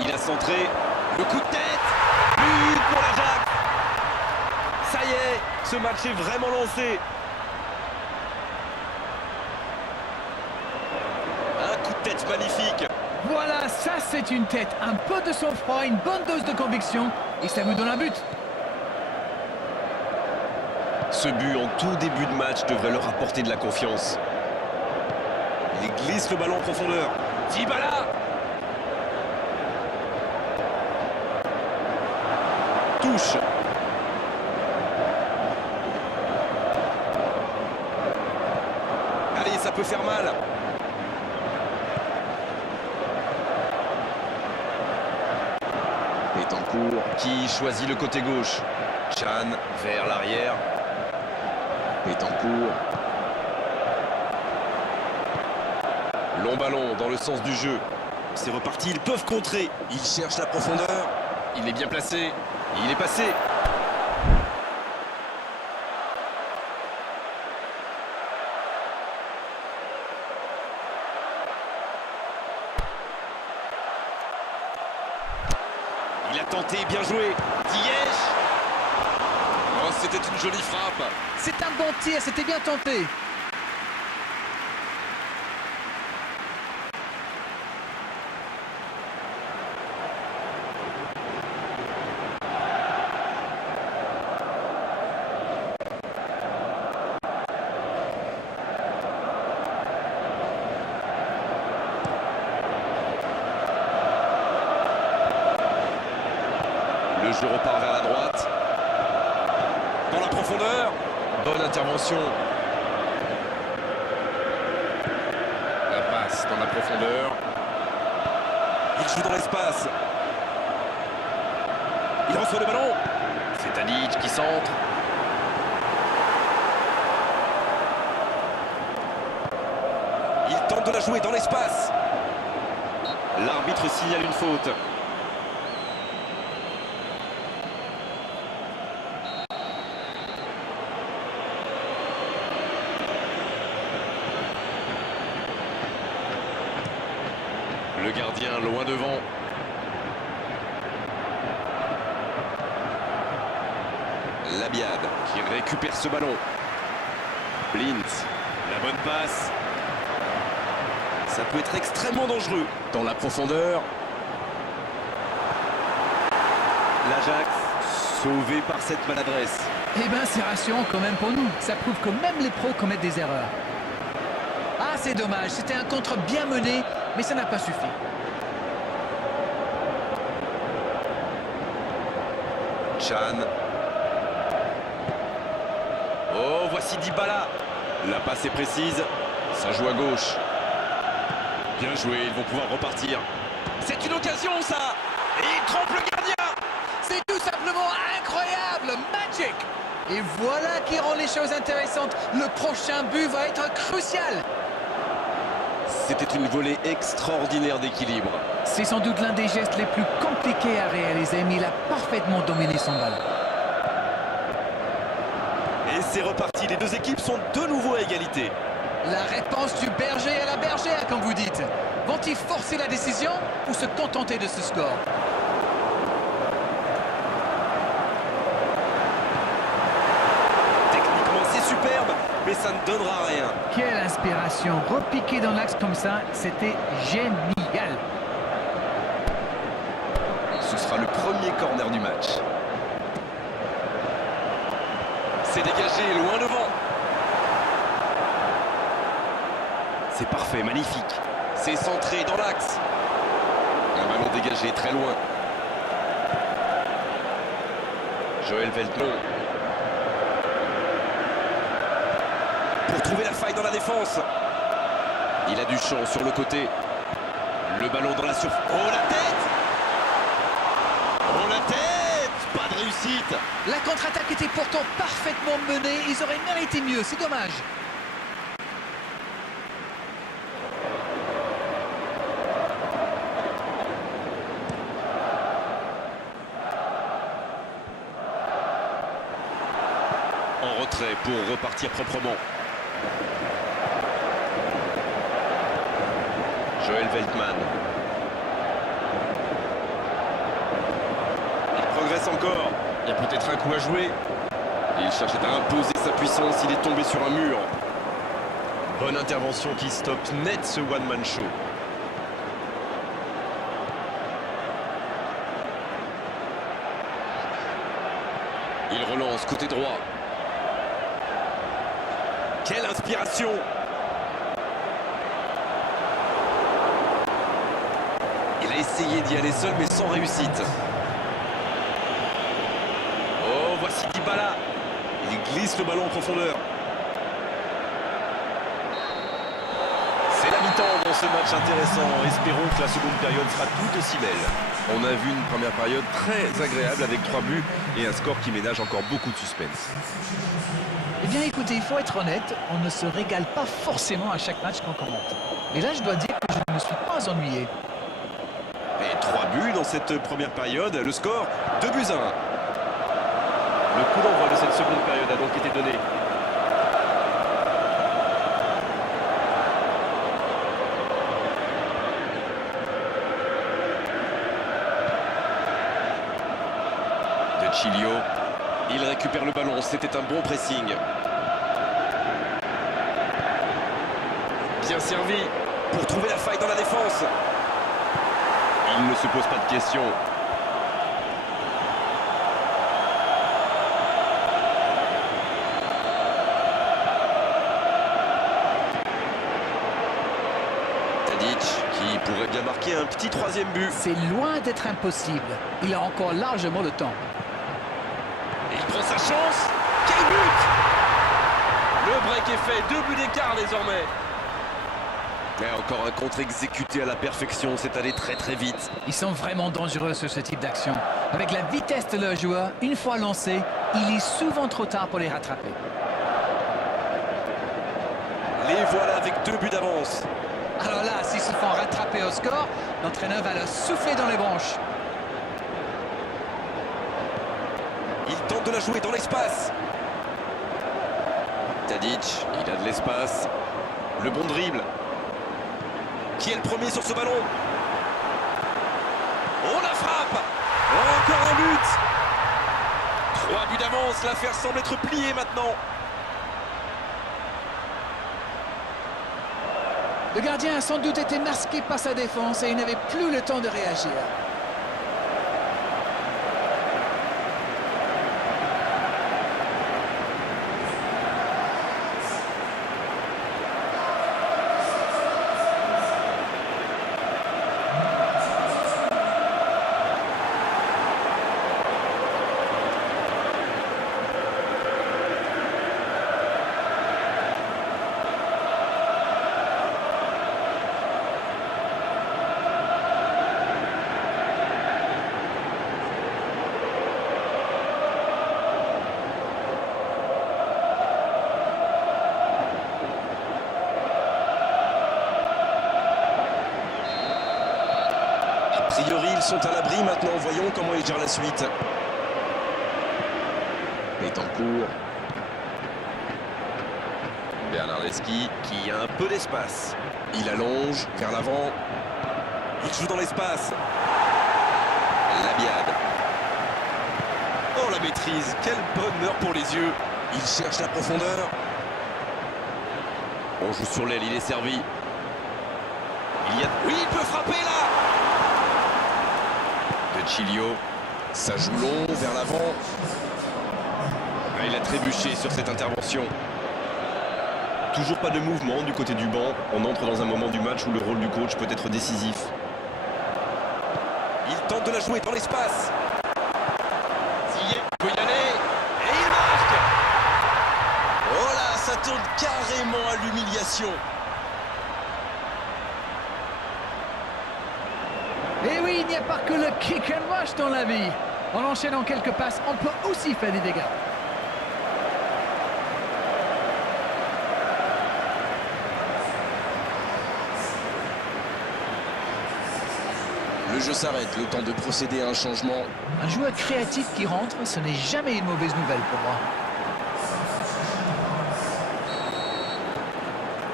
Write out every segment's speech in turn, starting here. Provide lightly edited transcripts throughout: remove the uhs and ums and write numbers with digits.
Il a centré. Le coup de tête. But pour l'Ajax. Ça y est, ce match est vraiment lancé. Un coup de tête magnifique. Voilà, ça c'est une tête. Un peu de sang-froid, une bonne dose de conviction. Et ça vous donne un but. Ce but en tout début de match devrait leur apporter de la confiance. Il glisse le ballon en profondeur. Dybala. Touche. Allez, ça peut faire mal. Betancourt qui choisit le côté gauche. Can vers l'arrière. Betancourt. Long ballon dans le sens du jeu. C'est reparti, ils peuvent contrer. Ils cherchent la profondeur. Il est bien placé. Il est passé. Il a tenté, bien joué. Ziyech. Oh, c'était une jolie frappe. C'est un bon tir, c'était bien tenté. Le jeu repart vers la droite. Dans la profondeur. Bonne intervention. La passe dans la profondeur. Il joue dans l'espace. Il reçoit le ballon. C'est Tadic qui centre. Il tente de la jouer dans l'espace. L'arbitre signale une faute. Le gardien loin devant. Labiad qui récupère ce ballon. Blintz, la bonne passe. Ça peut être extrêmement dangereux. Dans la profondeur. L'Ajax sauvé par cette maladresse. Eh ben c'est rassurant quand même pour nous. Ça prouve que même les pros commettent des erreurs. Ah, c'est dommage. C'était un contre bien mené, mais ça n'a pas suffi. Can. Oh, voici Dybala. La passe est précise. Ça joue à gauche. Bien joué, ils vont pouvoir repartir. C'est une occasion, ça. Et il trompe le gardien. C'est tout simplement incroyable. Magic. Et voilà qui rend les choses intéressantes. Le prochain but va être crucial. C'était une volée extraordinaire d'équilibre. C'est sans doute l'un des gestes les plus compliqués à réaliser, mais il a parfaitement dominé son ballon. Et c'est reparti, les deux équipes sont de nouveau à égalité. La réponse du berger à la bergère, comme vous dites. Vont-ils forcer la décision ou se contenter de ce score? Techniquement, c'est superbe, mais ça ne donnera rien. Quelle inspiration! Repiquer dans l'axe comme ça, c'était génial. Ce sera le premier corner du match. C'est dégagé, loin devant. C'est parfait, magnifique. C'est centré dans l'axe. Un ballon dégagé très loin. Joël Veltman. Pour trouver la faille dans la défense. Il a du champ sur le côté. Le ballon dans la surface. Oh, la tête! Oh, la tête! Pas de réussite. La contre-attaque était pourtant parfaitement menée. Ils auraient mérité mieux, c'est dommage. En retrait pour repartir proprement. Joël Veltman. encore. Il y a peut-être un coup à jouer. Il cherchait à imposer sa puissance, il est tombé sur un mur. Bonne intervention qui stoppe net ce one-man show. Il relance côté droit. Quelle inspiration! Il a essayé d'y aller seul mais sans réussite. Oh, voici Dybala. Il glisse le ballon en profondeur. C'est la mi-temps dans ce match intéressant. Espérons que la seconde période sera tout aussi belle. On a vu une première période très agréable avec 3 buts et un score qui ménage encore beaucoup de suspense. Eh bien, écoutez, il faut être honnête, on ne se régale pas forcément à chaque match qu'on commente. Et là, je dois dire que je ne me suis pas ennuyé. Et 3 buts dans cette première période. Le score, 2 buts à 1. Le coup d'envoi de cette seconde période a donc été donné. De Chilio. Il récupère le ballon. C'était un bon pressing. Bien servi pour trouver la faille dans la défense. Il ne se pose pas de questions. Tadic qui pourrait bien marquer un petit 3e but. C'est loin d'être impossible. Il a encore largement le temps. Il prend sa chance. Quel but! Le break est fait. 2 buts d'écart désormais. Et encore un contre exécuté à la perfection. C'est allé très très vite. Ils sont vraiment dangereux sur ce type d'action. Avec la vitesse de leur joueur, une fois lancé, il est souvent trop tard pour les rattraper. Les voilà avec 2 buts d'avance. Alors là, s'ils se font rattraper au score, l'entraîneur va leur souffler dans les branches. Il tente de la jouer dans l'espace. Tadic, il a de l'espace. Le bon dribble. Qui est le premier sur ce ballon? Oh, la frappe! Oh, encore un but! 3 buts d'avance, l'affaire semble être pliée maintenant. Le gardien a sans doute été masqué par sa défense et il n'avait plus le temps de réagir. A priori, ils sont à l'abri maintenant. Voyons comment ils gèrent la suite. Betancourt. Bernardeschi qui a un peu d'espace. Il allonge vers l'avant. Il joue dans l'espace. Labiade. Oh, la maîtrise. Quel bonheur pour les yeux. Il cherche la profondeur. On joue sur l'aile, il est servi. Il y a... Oui, il peut frapper là. De Chilio. Ça joue long vers l'avant. Ah, il a trébuché sur cette intervention. Toujours pas de mouvement du côté du banc. On entre dans un moment du match où le rôle du coach peut être décisif. Il tente de la jouer dans l'espace. Il peut y aller. Et il marque. Oh là, ça tourne carrément à l'humiliation. Et oui, il n'y a pas que le kick and rush dans la vie. En enchaînant quelques passes, on peut aussi faire des dégâts. Le jeu s'arrête, le temps de procéder à un changement. Un joueur créatif qui rentre, ce n'est jamais une mauvaise nouvelle pour moi.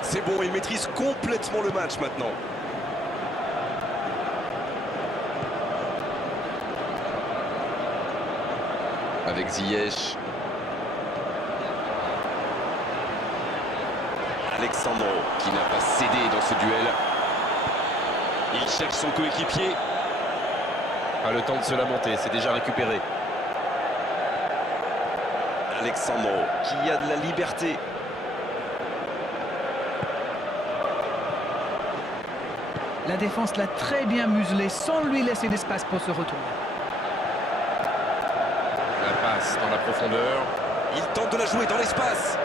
C'est bon, il maîtrise complètement le match maintenant. Avec Ziyech. Alexandro qui n'a pas cédé dans ce duel. Il cherche son coéquipier. Pas le temps de se lamenter, c'est déjà récupéré. Alexandro qui a de la liberté. La défense l'a très bien muselé sans lui laisser d'espace pour se retourner. La passe dans la profondeur. Il tente de la jouer dans l'espace.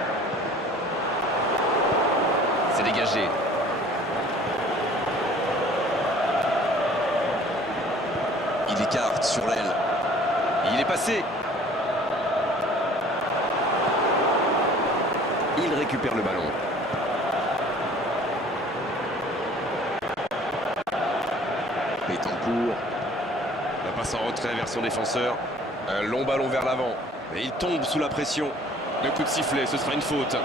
C'est dégagé. Il écarte sur l'aile. Il est passé. Il récupère le ballon. Betancourt. La passe en retrait vers son défenseur. Un long ballon vers l'avant. Et il tombe sous la pression. Le coup de sifflet, ce sera une faute.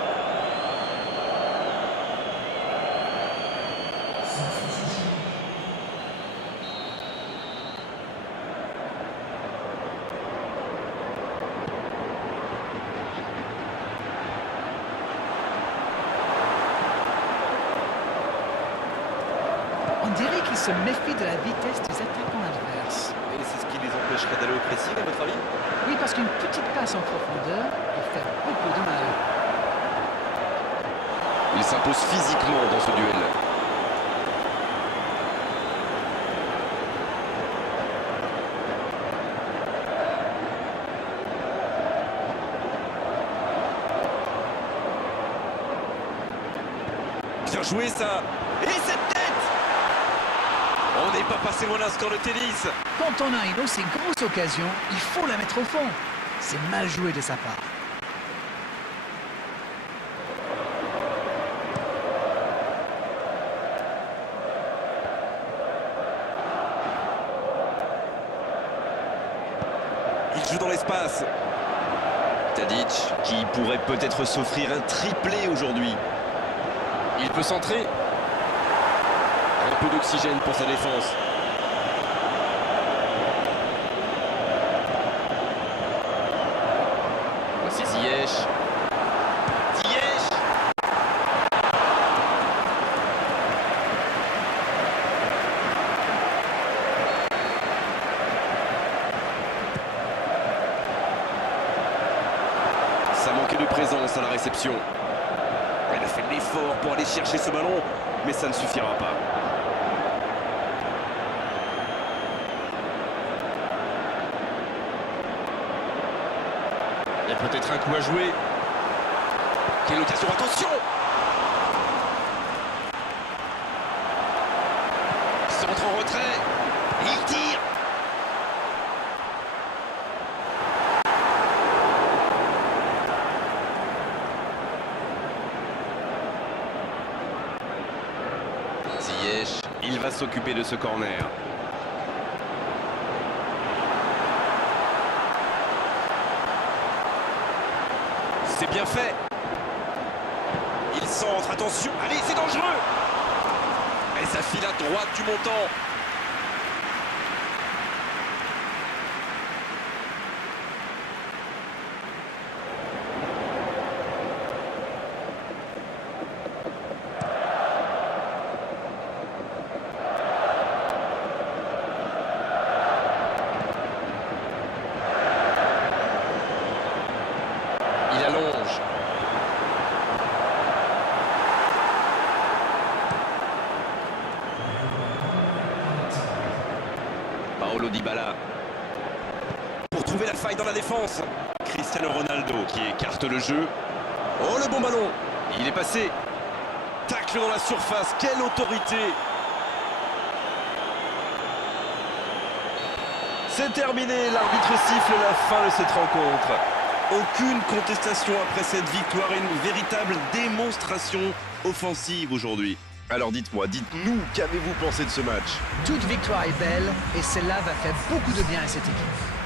On dirait qu'ils se méfient de la vitesse des attaquants adverses. Et c'est ce qui les empêcherait d'aller au pressing, à votre avis? Oui, parce qu'une petite passe en profondeur peut faire beaucoup de mal. Il s'impose physiquement dans ce duel. Bien joué ça. Et cette tête! On n'est pas passé loin d'un score de tennis. Quand on a une aussi grosse occasion, il faut la mettre au fond. C'est mal joué de sa part. Il joue dans l'espace. Tadic qui pourrait peut-être s'offrir un triplé aujourd'hui. Il peut centrer. Un peu d'oxygène pour sa défense. Voici Ziyech. Ziyech. Ça manquait de présence à la réception. Elle a fait l'effort pour aller chercher ce ballon, mais ça ne suffira pas. Il y a peut-être un coup à jouer. Quelle occasion, attention! Centre en retrait. Il tire. Ziyech, il va s'occuper de ce corner. C'est bien fait. Il centre, attention. Allez, c'est dangereux. Et ça file à droite du montant. Il allonge. Paulo Dybala. Pour trouver la faille dans la défense. Cristiano Ronaldo qui écarte le jeu. Oh, le bon ballon. Il est passé. Tacle dans la surface. Quelle autorité. C'est terminé. L'arbitre siffle la fin de cette rencontre. Aucune contestation après cette victoire, une véritable démonstration offensive aujourd'hui. Alors dites-moi, dites-nous, qu'avez-vous pensé de ce match? Toute victoire est belle et celle-là va faire beaucoup de bien à cette équipe.